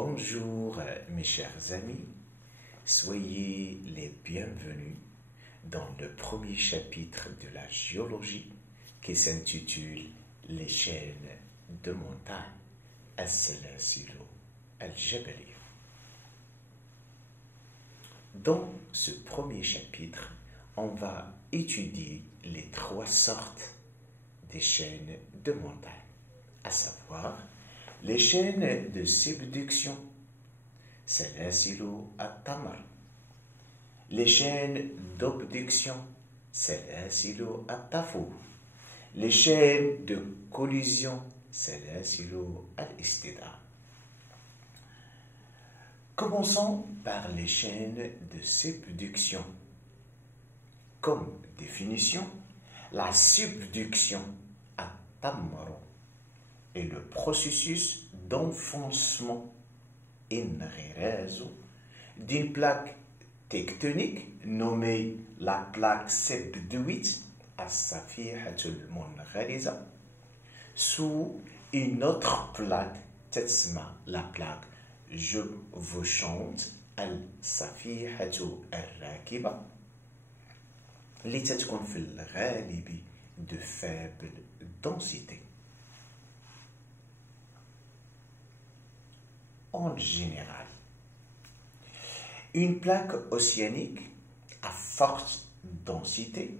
Bonjour mes chers amis, soyez les bienvenus dans le premier chapitre de la géologie qui s'intitule Les chaînes de montagne, As-Salasilu al-Jabaliya. Dans ce premier chapitre, on va étudier les trois sortes des chaînes de montagne, à savoir les chaînes de subduction, Salasilu al-Tamr, les chaînes d'obduction, Salasilu al-Tafur, les chaînes de collision, Salasilu al-Istidam. Commençons par les chaînes de subduction. Comme définition, la subduction at-tamr est le processus d'enfoncement d'une plaque tectonique nommée la plaque sebduite as-Safihatul Munghariza sous une autre plaque, la plaque chevauchante al-Safihatu al-Rakiba اللي تتكون في الغالب de faible densité. En général, une plaque océanique à forte densité,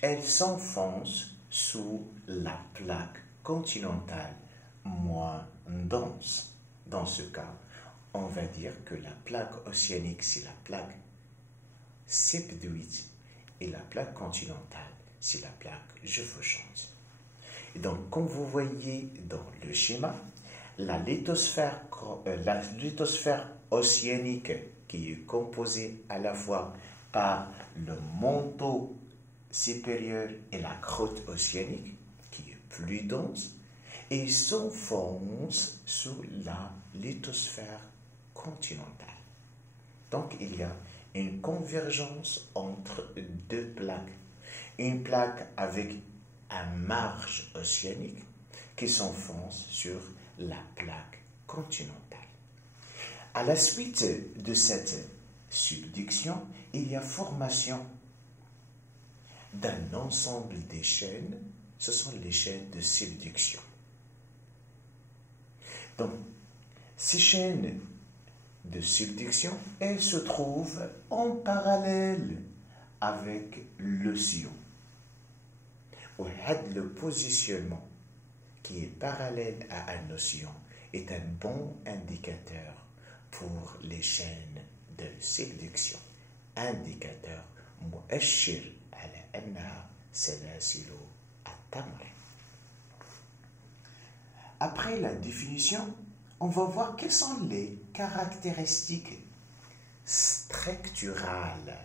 elle s'enfonce sous la plaque continentale moins dense. Dans ce cas, on va dire que la plaque océanique, c'est la plaque sebduite et la plaque continentale, c'est la plaque chevauchante. Et donc, comme vous voyez dans le schéma, la lithosphère océanique qui est composée à la fois par le manteau supérieur et la croûte océanique qui est plus dense et s'enfonce sous la lithosphère continentale. Donc il y a une convergence entre deux plaques. Une plaque avec une marge océanique qui s'enfonce sur la plaque continentale. À la suite de cette subduction, il y a formation d'un ensemble des chaînes. Ce sont les chaînes de subduction. Donc, ces chaînes de subduction, elles se trouvent en parallèle avec l'océan. Le positionnement qui est parallèle à un océan est un bon indicateur pour les chaînes de subduction. Indicateur مؤشر على أنها سلاسل التمر. Après la définition, on va voir quelles sont les caractéristiques structurales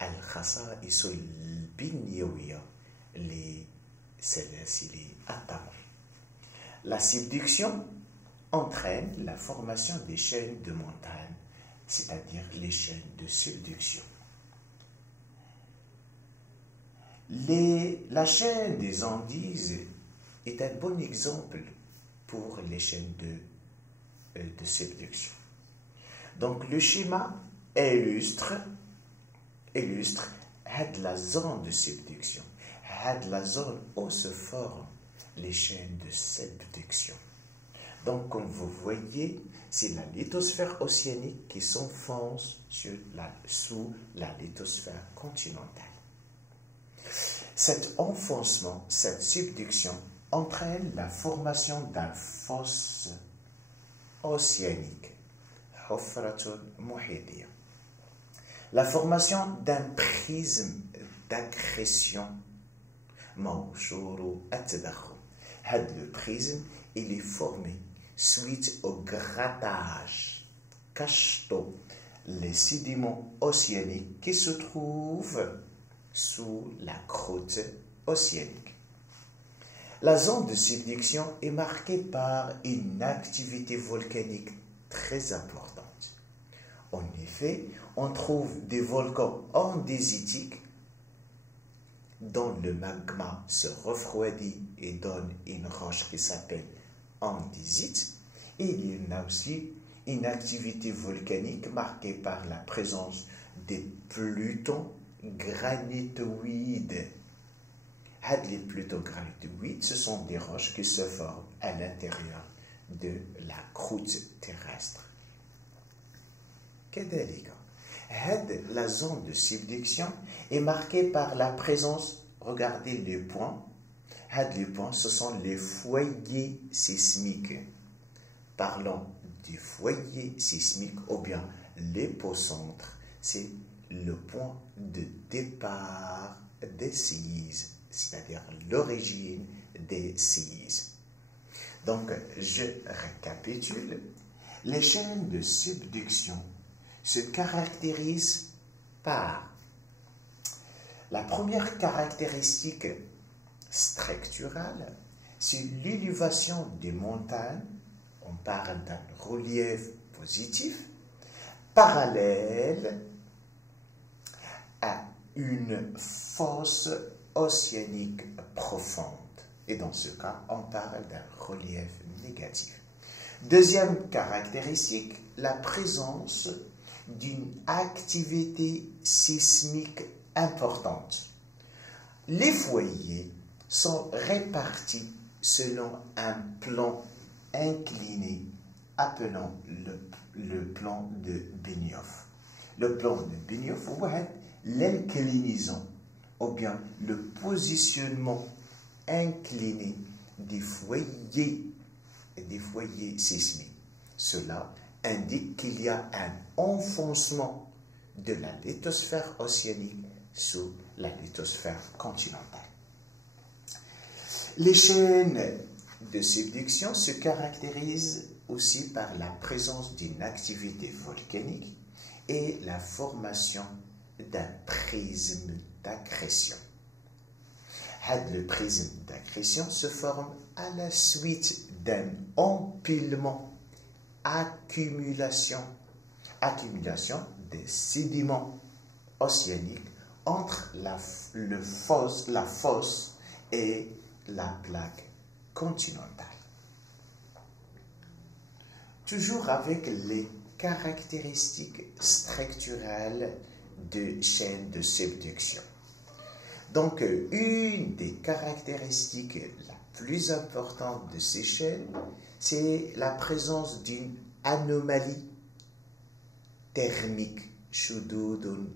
الخصائص البنيوية لسلاسل التمر. La subduction entraîne la formation des chaînes de montagne, c'est-à-dire les chaînes de subduction. La chaîne des Andes est un bon exemple pour les chaînes de subduction. Donc le schéma illustre la zone de subduction, la zone où se forment les chaînes de subduction. Donc comme vous voyez, c'est la lithosphère océanique qui s'enfonce sous la lithosphère continentale. Cet enfoncement, cette subduction entraîne la formation d'un fosse océanique, la formation d'un prisme d'agression, le prisme, il est formé suite au grattage, les sédiments océaniques qui se trouvent sous la croûte océanique. La zone de subduction est marquée par une activité volcanique très importante. En effet, on trouve des volcans andésitiques dont le magma se refroidit et donne une roche qui s'appelle andésite, Et il y a aussi une activité volcanique marquée par la présence des plutons granitoïdes. Les plutons granitoïdes, ce sont des roches qui se forment à l'intérieur de la croûte terrestre. La zone de subduction est marquée par la présence, regardez les points, les points, ce sont les foyers sismiques. Parlons des foyers sismiques ou bien l'épicentre, c'est le point de départ des séismes, c'est-à-dire l'origine des séismes. Donc, je récapitule. Les chaînes de subduction se caractérisent par la première caractéristique structurale, c'est l'élévation des montagnes. On parle d'un relief positif parallèle à une fosse océanique profonde. Et dans ce cas, on parle d'un relief négatif. Deuxième caractéristique, la présence d'une activité sismique importante. Les foyers sont répartis selon un plan incliné, appelons le plan de Benioff. Le plan de Benioff, l'inclinaison, ou bien le positionnement incliné des foyers sismiques. Cela indique qu'il y a un enfoncement de la lithosphère océanique sous la lithosphère continentale. Les chaînes de subduction se caractérisent aussi par la présence d'une activité volcanique et la formation d'un prisme d'accrétion. Le prisme d'accrétion se forme à la suite d'un empilement, accumulation des sédiments océaniques entre la fosse et la plaque continentale. Toujours avec les caractéristiques structurelles de chaînes de subduction. Donc, une des caractéristiques la plus importante de ces chaînes, c'est la présence d'une anomalie thermique, shududun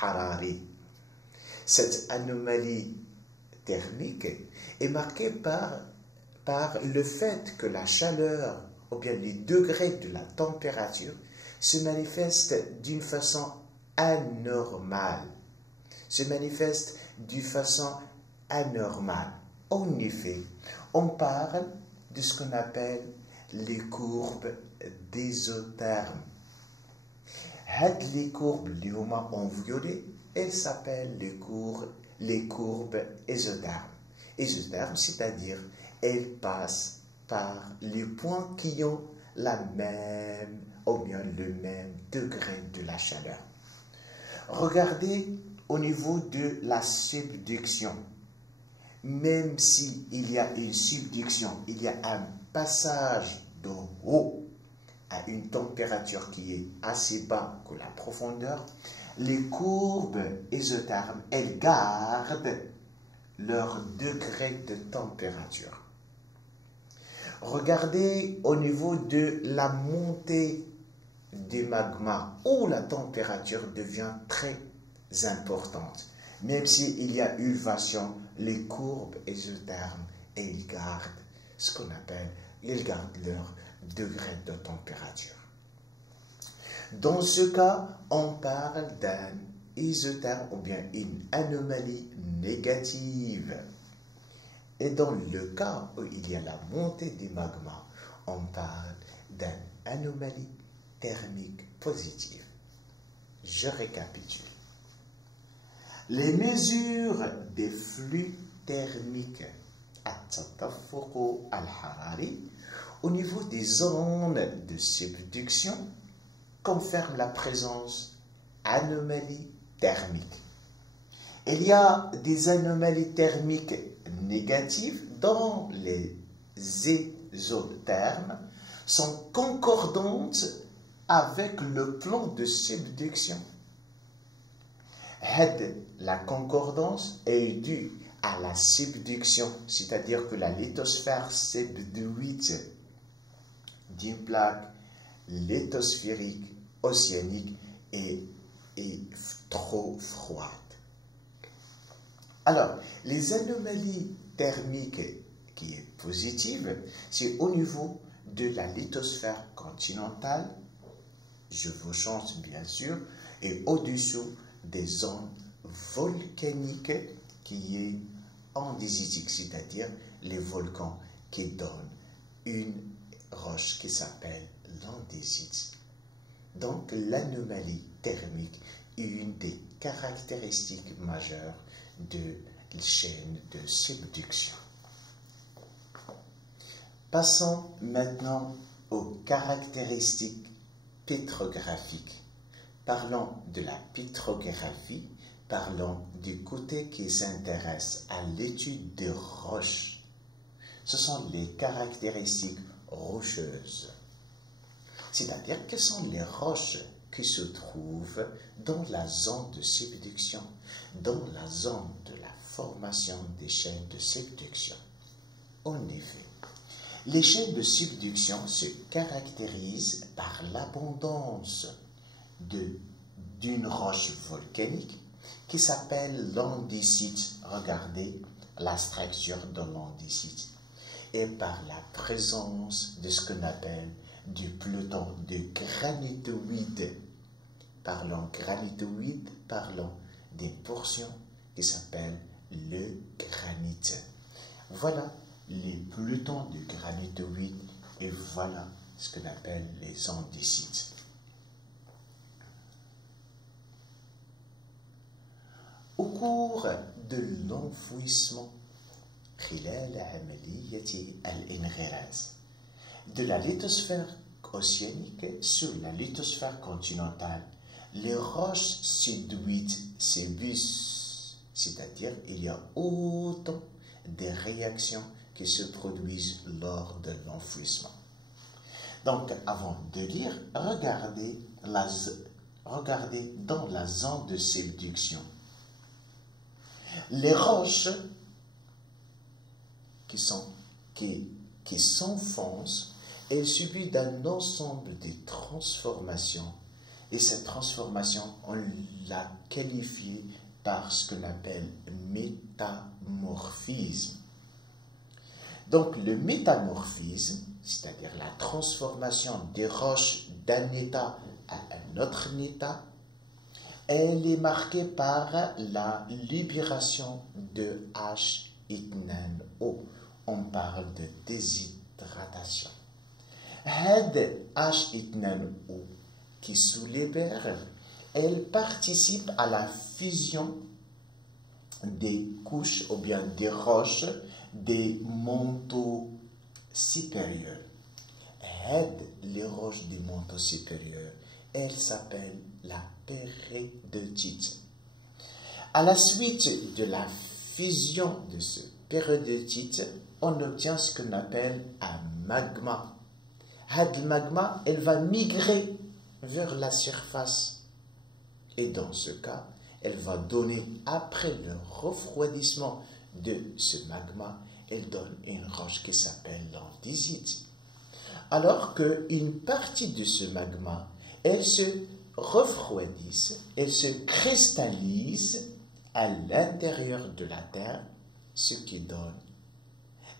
harari. Cette anomalie thermique est marquée par le fait que la chaleur, ou bien les degrés de la température, se manifestent d'une façon anormale. En effet, on parle de ce qu'on appelle les courbes d'ésotherme. Les courbes en violet, elles s'appellent les courbes ésothermes. Ésotherme, c'est-à-dire elles passent par les points qui ont la même ou bien le même degré de la chaleur. Regardez au niveau de la subduction. Même s'il y a une subduction, il y a un passage d'en haut à une température qui est assez bas que la profondeur, les courbes ésothermes, elles gardent leur degré de température. Regardez au niveau de la montée des magmas où la température devient très importante. Même s'il y a élévation, les courbes ésothermes, elles gardent leur degré de température. Dans ce cas, on parle d'un ésotherme ou bien une anomalie négative. Et dans le cas où il y a la montée des magmas, on parle d'une anomalie thermique positive. Je récapitule. Les mesures des flux thermiques au niveau des zones de subduction confirment la présence d'anomalies thermiques. Il y a des anomalies thermiques négatives dans les ésothermes sont concordantes avec le plan de subduction. La concordance est due à la subduction, c'est-à-dire que la lithosphère subduite d'une plaque lithosphérique océanique est trop froide. Alors, les anomalies thermiques qui est positive, c'est au niveau de la lithosphère continentale, je vous chante bien sûr, et au-dessous des zones volcaniques qui est andésitique, c'est-à-dire les volcans qui donnent une roche qui s'appelle l'andésite. Donc l'anomalie thermique est une des caractéristiques majeures de la chaîne de subduction. Passons maintenant aux caractéristiques pétrographiques. Parlons de la pétrographie, parlons du côté qui s'intéresse à l'étude des roches. Ce sont les caractéristiques rocheuses. C'est-à-dire quelles sont les roches qui se trouvent dans la zone de subduction, dans la zone de la formation des chaînes de subduction. En effet, les chaînes de subduction se caractérisent par l'abondance d'une roche volcanique qui s'appelle l'andésite. Regardez la structure de l'andésite. Et par la présence de ce qu'on appelle du peloton de granitoïdes. Parlons granitoïdes, parlons des portions qui s'appellent le granit. Voilà les pelotons de granitoïdes et voilà ce qu'on appelle les andésites. Au cours de l'enfouissement de la lithosphère océanique sur la lithosphère continentale, les roches s'ébuissent, c'est-à-dire il y a autant de réactions qui se produisent lors de l'enfouissement. Donc, avant de lire, regardez dans la zone de subduction. Les roches qui s'enfoncent, elles subissent un ensemble de transformations. Et cette transformation, on l'a qualifiée par ce qu'on appelle métamorphisme. Donc, le métamorphisme, c'est-à-dire la transformation des roches d'un état à un autre état, elle est marquée par la libération de H2O. On parle de déshydratation. H2O qui se libère, elle participe à la fusion des couches ou bien des roches des manteaux supérieurs. Les roches des manteaux supérieurs, elle s'appelle la péridotite. À la suite de la fusion de ce péridotite, on obtient ce qu'on appelle un magma. Le magma, elle va migrer vers la surface. Et dans ce cas, elle va donner, après le refroidissement de ce magma, elle donne une roche qui s'appelle l'andésite. Alors qu'une partie de ce magma, elle se refroidissent, elles se cristallisent à l'intérieur de la Terre, ce qui donne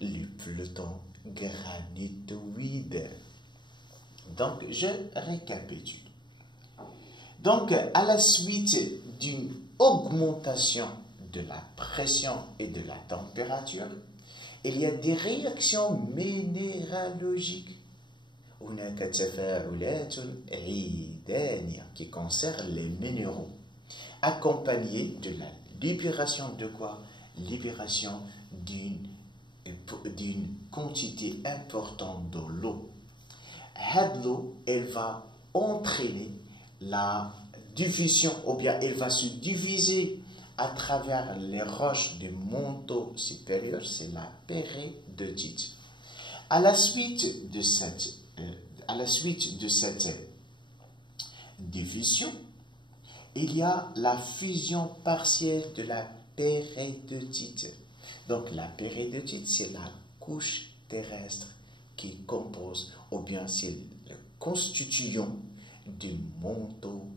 le peloton granitoïde. Donc, je récapitule. Donc, à la suite d'une augmentation de la pression et de la température, il y a des réactions minéralogiques qui concernent les minéraux, accompagnées de la libération de quoi? Libération d'une quantité importante de l'eau. L'eau, elle va entraîner la division, ou bien elle va se diviser à travers les roches du manteau supérieur, c'est la péridotite. À la suite de cette division, il y a la fusion partielle de la péridotite. Donc la péridotite, c'est la couche terrestre qui compose, ou bien c'est le constituant du manteau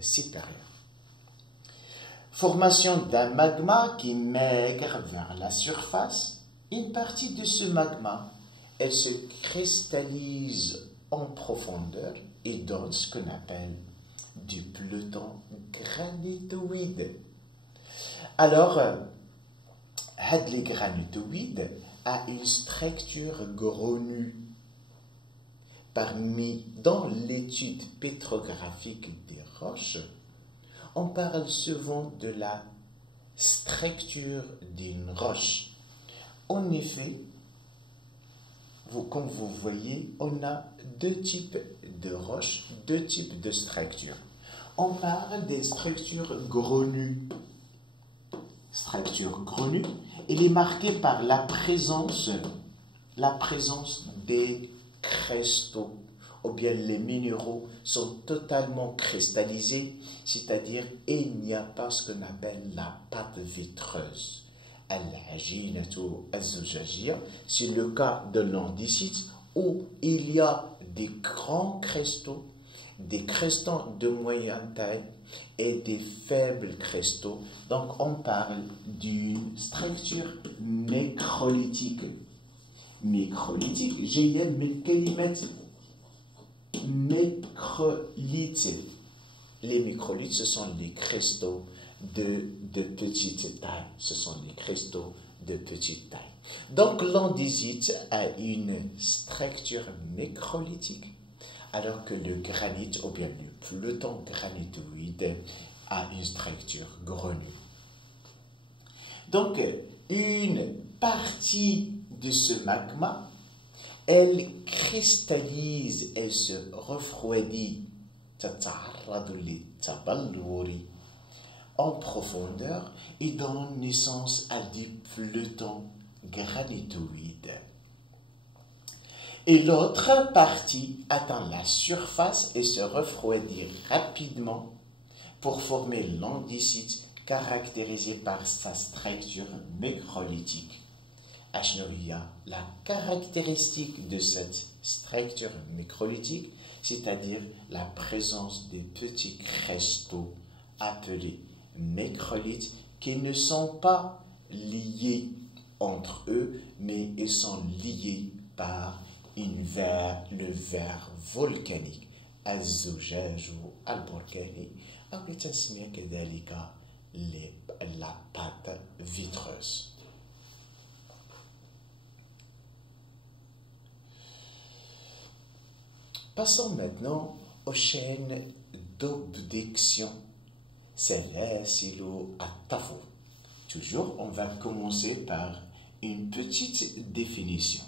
supérieur. Formation d'un magma qui maigre vers la surface. Une partie de ce magma, elle se cristallise en profondeur et donne ce qu'on appelle du peloton granitoïde. Alors, les granitoïdes a une structure grenue. Dans l'étude pétrographique des roches, on parle souvent de la structure d'une roche. En effet, comme vous voyez, on a deux types de roches, deux types de structures. On parle des structures grenues. Structure grenue, elle est marquée par la présence des cristaux, ou bien les minéraux sont totalement cristallisés, c'est-à-dire il n'y a pas ce qu'on appelle la pâte vitreuse. Al-ajinatu az-zujajiyya, c'est le cas de l'andésite où il y a des grands cristaux, des cristaux de moyenne taille et des faibles cristaux. Donc on parle d'une structure microlithique. Microlithique, j'ai mis كلمة microlithes. Les microlithes, ce sont les cristaux de petite taille. Ce sont les cristaux de petite taille. Donc l'andésite a une structure microlithique, alors que le granit, ou bien le peloton granitoïde, a une structure grenue. Donc, une partie de ce magma, elle cristallise, elle se refroidit en profondeur et donne naissance à des pelotons granitoïdes. Et l'autre partie atteint la surface et se refroidit rapidement pour former l'andésite caractérisé par sa structure microlithique. La caractéristique de cette structure microlithique, c'est-à-dire la présence des petits cristaux appelés microlithes qui ne sont pas liés entre eux, mais ils sont liés par le verre volcanique الزجاج البركاني أو لتسمية كذلك la pâte vitreuse. Passons maintenant aux chaînes d'obduction. سلاسل الطفو. Toujours, on va commencer par une petite définition.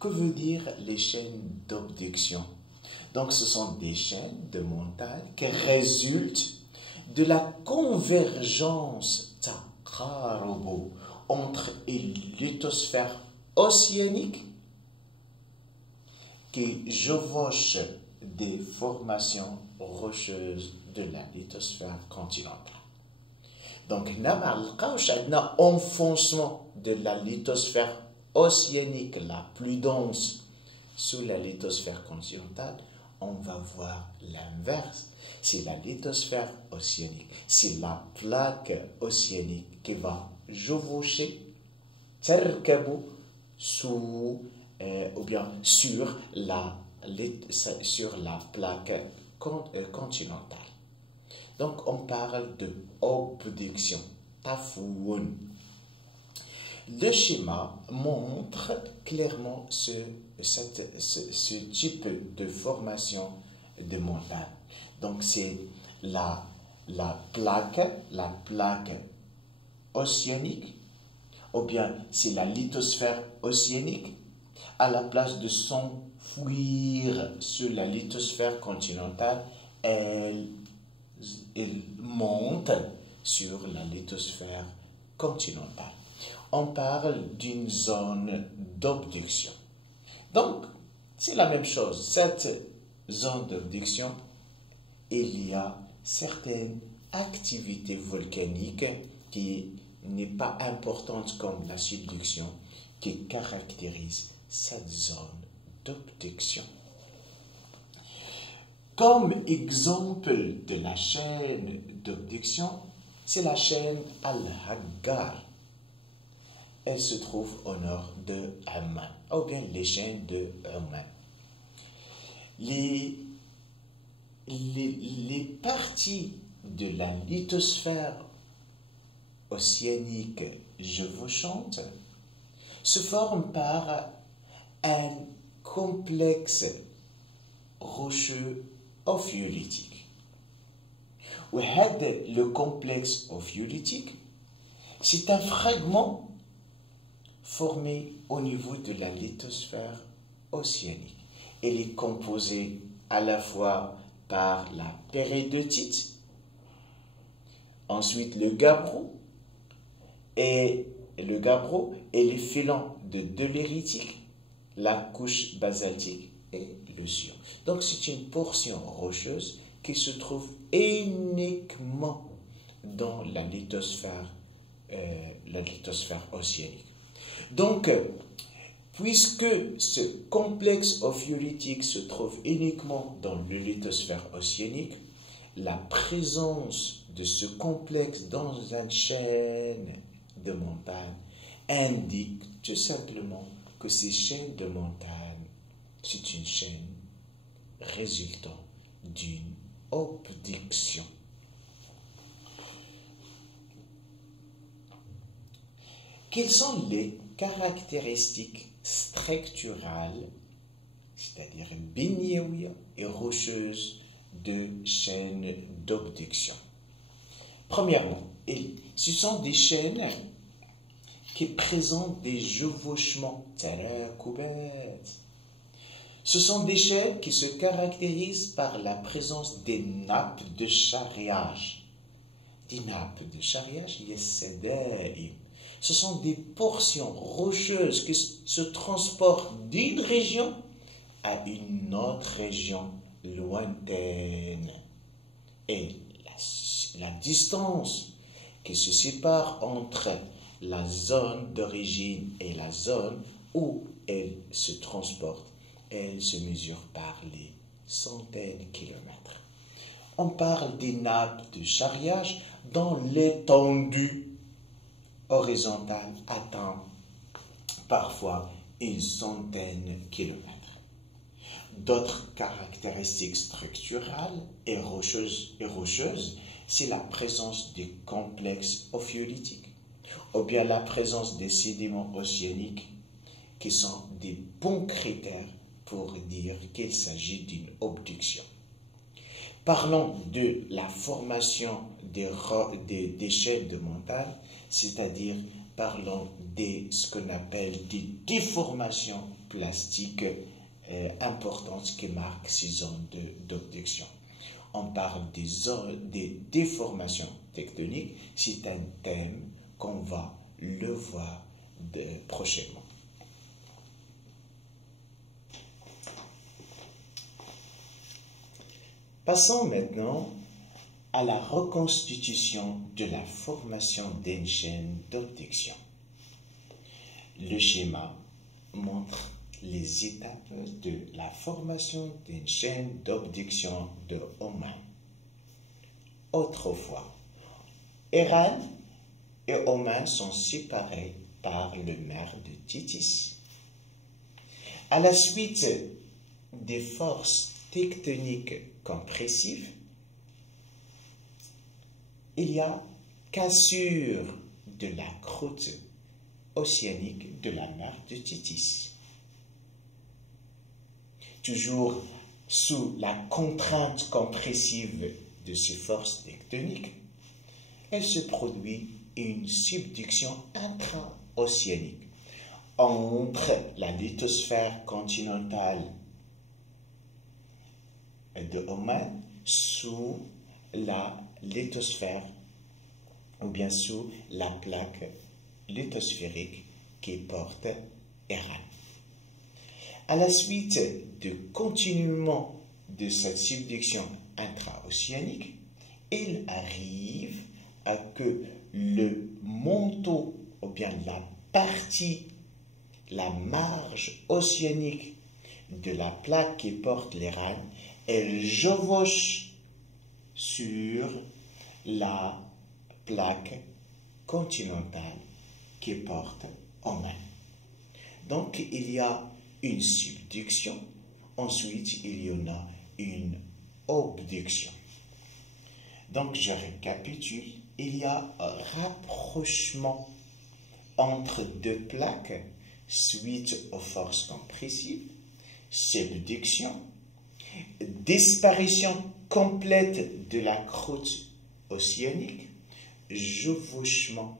Que veut dire les chaînes d'obduction? Donc, ce sont des chaînes de montagnes qui résultent de la convergence entre une lithosphère océanique qui chevauche des formations rocheuses de la lithosphère continentale. Donc, enfoncement de la lithosphère océanique la plus dense sous la lithosphère continentale, on va voir l'inverse. C'est la lithosphère océanique, c'est la plaque océanique qui va chevaucher ou bien sur la plaque continentale. Donc on parle de obduction, tafoun. Le schéma montre clairement ce type de formation de montagne. Donc c'est la plaque océanique, ou bien c'est la lithosphère océanique, à la place de s'enfuir sur la lithosphère continentale, elle monte sur la lithosphère continentale. On parle d'une zone d'obduction. Donc, c'est la même chose. Cette zone d'abduction, il y a certaines activités volcaniques qui n'est pas importante comme la subduction qui caractérise cette zone d'abduction. Comme exemple de la chaîne d'abduction, c'est la chaîne Al-Haggar. Elle se trouve au nord de Amman, ou bien les chaînes de Amman. Les parties de la lithosphère océanique chevauchante se forment par un complexe rocheux ophiolitique. Le complexe ophiolitique, c'est un fragment formé au niveau de la lithosphère océanique. Elle est composée à la fois par la péridotite, ensuite le gabbro et les filons de dolérite, la couche basaltique et le sillon. Donc c'est une portion rocheuse qui se trouve uniquement dans la lithosphère océanique. Donc, puisque ce complexe ophiolitique se trouve uniquement dans la lithosphère océanique, la présence de ce complexe dans une chaîne de montagnes indique tout simplement que ces chaînes de montagnes, c'est une chaîne résultant d'une abduction. Quelles sont les caractéristiques structurales, c'est-à-dire bignéoïdes et rocheuses de chaînes d'abduction? Premièrement, ce sont des chaînes qui présentent des chevauchements. Ce sont des chaînes qui se caractérisent par la présence des nappes de charriage. Des nappes de charriage, ce sont des portions rocheuses qui se transportent d'une région à une autre région lointaine. Et la distance qui se sépare entre la zone d'origine et la zone où elle se transporte, elle se mesure par les centaines de kilomètres. On parle des nappes de charriage dont l'étendue horizontale atteint parfois une centaine de kilomètres. D'autres caractéristiques structurales et rocheuses, c'est la présence des complexes ophiolitiques ou bien la présence des sédiments océaniques qui sont des bons critères pour dire qu'il s'agit d'une abduction. Parlons de la formation des chaînes de montagne, c'est-à-dire parlons de ce qu'on appelle des déformations plastiques importantes qui marquent ces zones d'abduction. On parle des déformations tectoniques, c'est un thème qu'on va le voir prochainement. Passons maintenant à la reconstitution de la formation d'une chaîne d'abduction. Le schéma montre les étapes de la formation d'une chaîne d'abduction de Oman. Autrefois, Iran et Oman sont séparés par le mer de Tétis. À la suite des forces tectoniques compressives, il y a cassure de la croûte océanique de la mer de Tétis. Toujours sous la contrainte compressive de ces forces tectoniques, elle se produit une subduction intra-océanique entre la lithosphère continentale de Oman sous la lithosphère ou bien sous la plaque lithosphérique qui porte Iran. À la suite de continuellement de cette subduction intra-océanique, il arrive à que le manteau, ou bien la partie, la marge océanique de la plaque qui porte les rânes, elle chevauche sur la plaque continentale qui porte en main. Donc, il y a une subduction, ensuite il y en a une abduction. Donc, je récapitule, il y a un rapprochement entre deux plaques suite aux forces compressives, subduction, disparition complète de la croûte océanique, chevauchement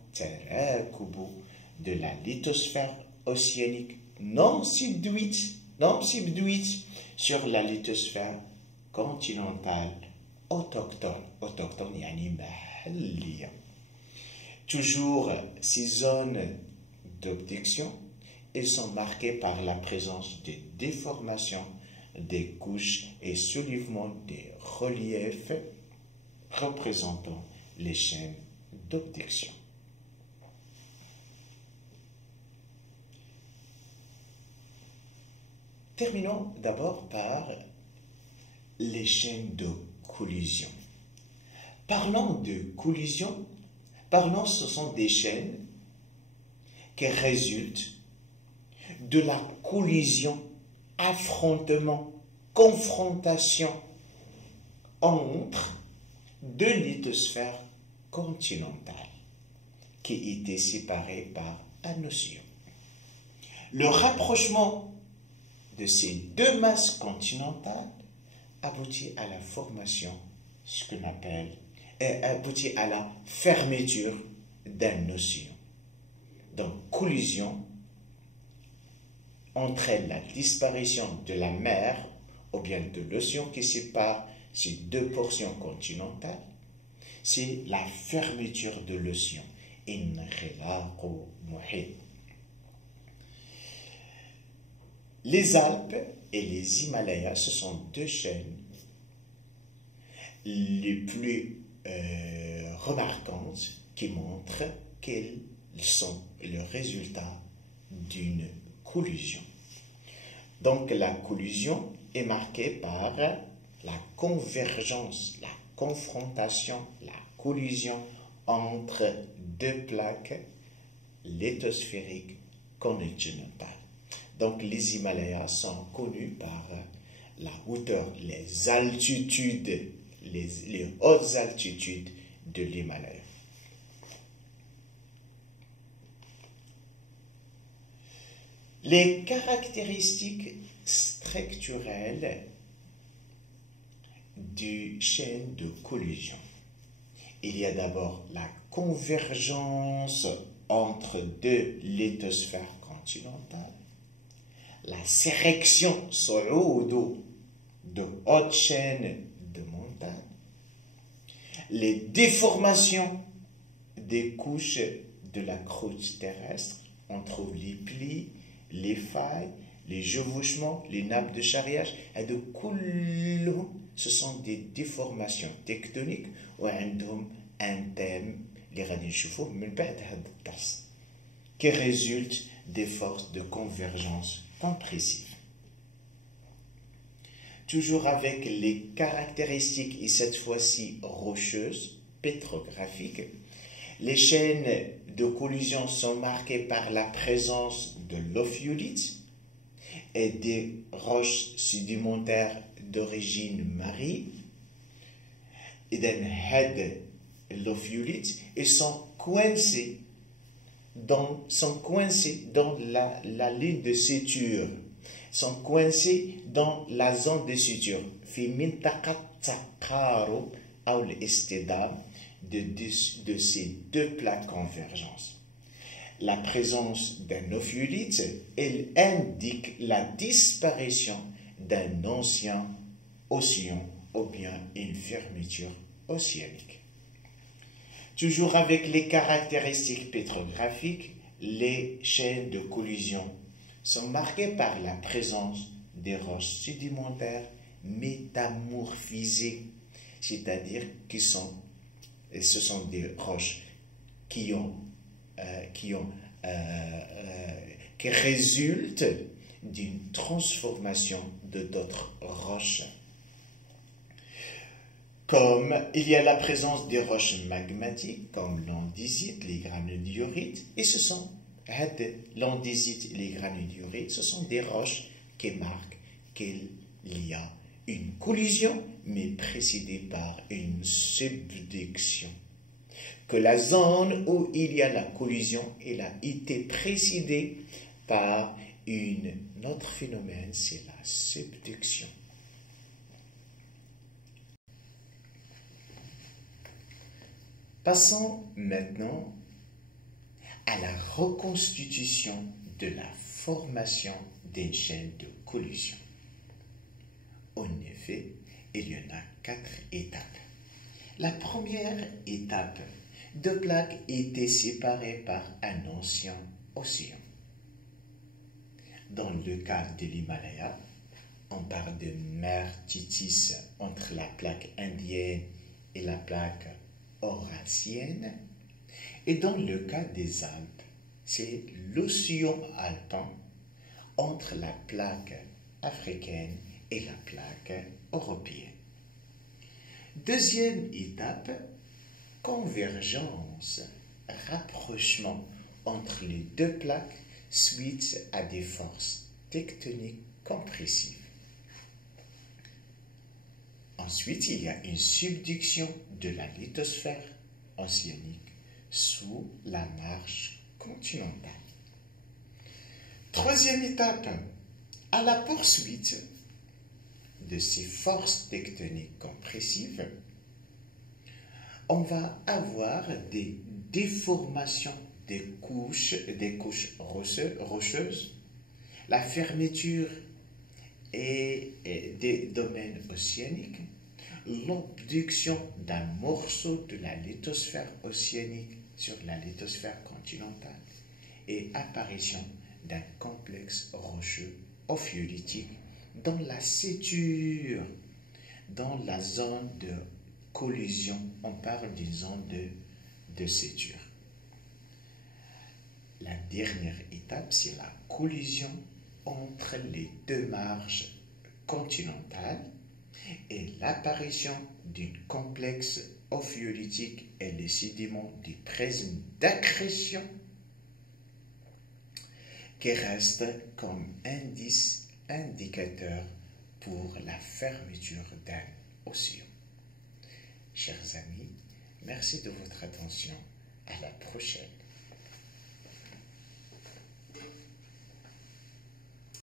de la lithosphère océanique non subduite sur la lithosphère continentale autochtone يعني محلية. Toujours ces zones d'obduction, elles sont marquées par la présence de déformations des couches et soulèvement des reliefs représentant les chaînes d'obduction. Terminons d'abord par les chaînes de collision. Parlons de collision, ce sont des chaînes qui résultent de la collision, affrontement, confrontation entre deux lithosphères continentales qui étaient séparées par un océan. Le rapprochement de ces deux masses continentales aboutit à la formation, ce qu'on appelle, aboutit à la fermeture d'un océan. Donc, collision entraîne la disparition de la mer ou bien de l'océan qui sépare ces deux portions continentales. C'est la fermeture de l'océan. Les Alpes et les Himalayas, ce sont deux chaînes les plus remarquantes qui montrent qu'elles sont le résultat d'une collision. Donc la collision est marquée par la convergence, la confrontation, la collision entre deux plaques lithosphériques continentales. Donc les Himalayas sont connus par la hauteur, les altitudes, les hautes altitudes de l'Himalaya. Les caractéristiques structurelles du chaîne de collision. Il y a d'abord la convergence entre deux lithosphères continentales, la sélection de hautes chaînes de montagnes, les déformations des couches de la croûte terrestre, on trouve les plis, les failles, les chevauchements, les nappes de charriage, et de كلهم, ce sont des déformations tectoniques وعندهم un thème اللي غادي نشوفوه من بعد هذا الدرس qui résulte des forces de convergence compressive. Toujours avec les caractéristiques, et cette fois-ci rocheuses, pétrographiques, les chaînes de collision sont marquées par la présence de l'ophiolite et des roches sédimentaires d'origine marine. Et l'ophiolite, ils sont coincés dans la ligne de suture, sont coincés dans la zone de suture, في منطقة تقارب أو الاصطدام de ces deux plaques convergence. La présence d'un ophiolite, elle indique la disparition d'un ancien océan ou bien une fermeture océanique. Toujours avec les caractéristiques pétrographiques, les chaînes de collision sont marquées par la présence des roches sédimentaires métamorphisées, c'est-à-dire que ce sont des roches qui résultent d'une transformation de d'autres roches. Comme il y a la présence des roches magmatiques, comme l'andésite, les granudiorites, et ce sont l'andésite et les granudiorites, ce sont des roches qui marquent qu'il y a une collision, mais précédée par une subduction. Que la zone où il y a la collision, elle a été précédée par un autre phénomène, c'est la subduction. Passons maintenant à la reconstitution de la formation des chaînes de collision. En effet, il y en a 4 étapes. La première étape, 2 plaques étaient séparées par un ancien océan. Dans le cas de l'Himalaya, on parle de mer Titis entre la plaque indienne et la plaque eurasienne. Et dans le cas des Alpes, c'est l'océan alpin entre la plaque africaine et la plaque européenne. Deuxième étape, convergence, rapprochement entre les 2 plaques suite à des forces tectoniques compressives. Ensuite, il y a une subduction de la lithosphère océanique sous la marge continentale. Troisième étape, à la poursuite de ces forces tectoniques compressives, on va avoir des déformations des couches rocheuses, la fermeture des domaines océaniques, l'obduction d'un morceau de la lithosphère océanique sur la lithosphère continentale et apparition d'un complexe rocheux ophiolitique dans la céture, dans la zone de collision. On parle d'une zone de céture. La dernière étape, c'est la collision entre les 2 marges continentales et l'apparition d'une complexe ophiolitique et les sédiments du prisme d'accrétion qui reste comme indicateur pour la fermeture d'un océan. Chers amis, merci de votre attention. À la prochaine.